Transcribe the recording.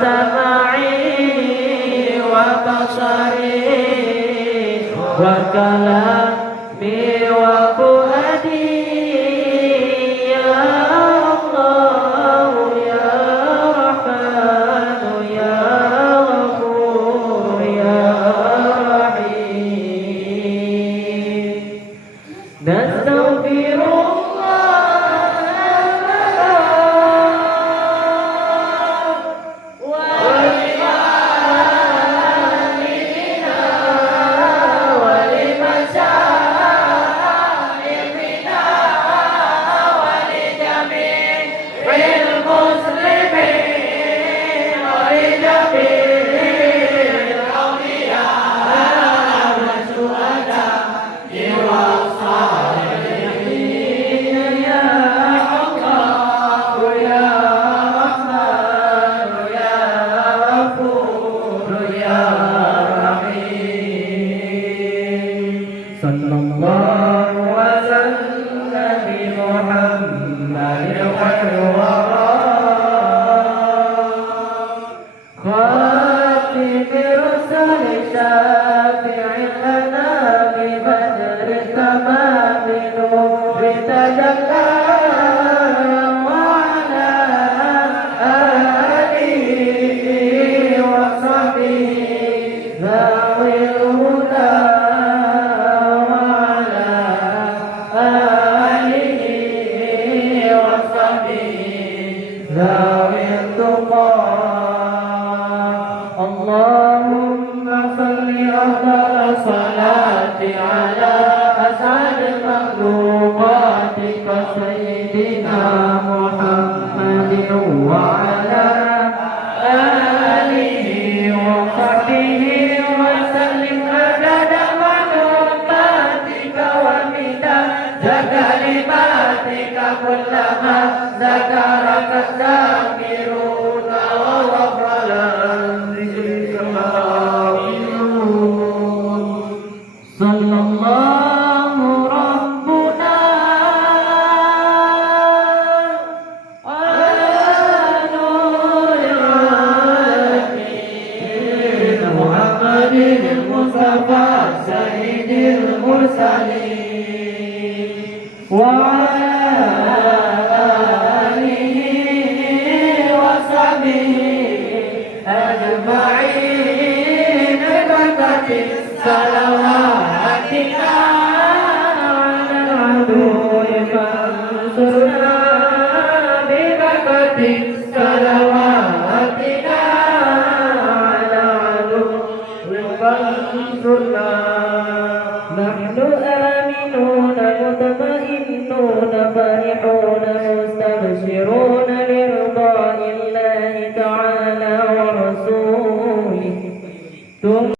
سمعي وبصري وكلامي وفؤادي يا الله يا رحمن يا غفور يا رحيم نستغفر صلى الله وسلم بمحمد خير ورى خاتم رسل شافع الأنام بدر تمام نور تجلى وعلى آله وصحبه ذوي الهدى ذوي التقى اللهم صل أفضل الصلاة على أسعد مخلوقاتك سيدنا محمد وعلى آله وصحبه وسلم عدد معلوماتك ومداد كلماتك كلما ذكرك الذاكرون وغفل عن ذكرك الغافلون صلى الله ربنا على نور العالمين محمد المصطفى سيد المرسلين وعلى أجمعين ببركة صلواتنا على العدو فانصرنا ببركة صلواتنا على العدو فانصرنا نحن آمنون مطمئنون فرحون مستبشرون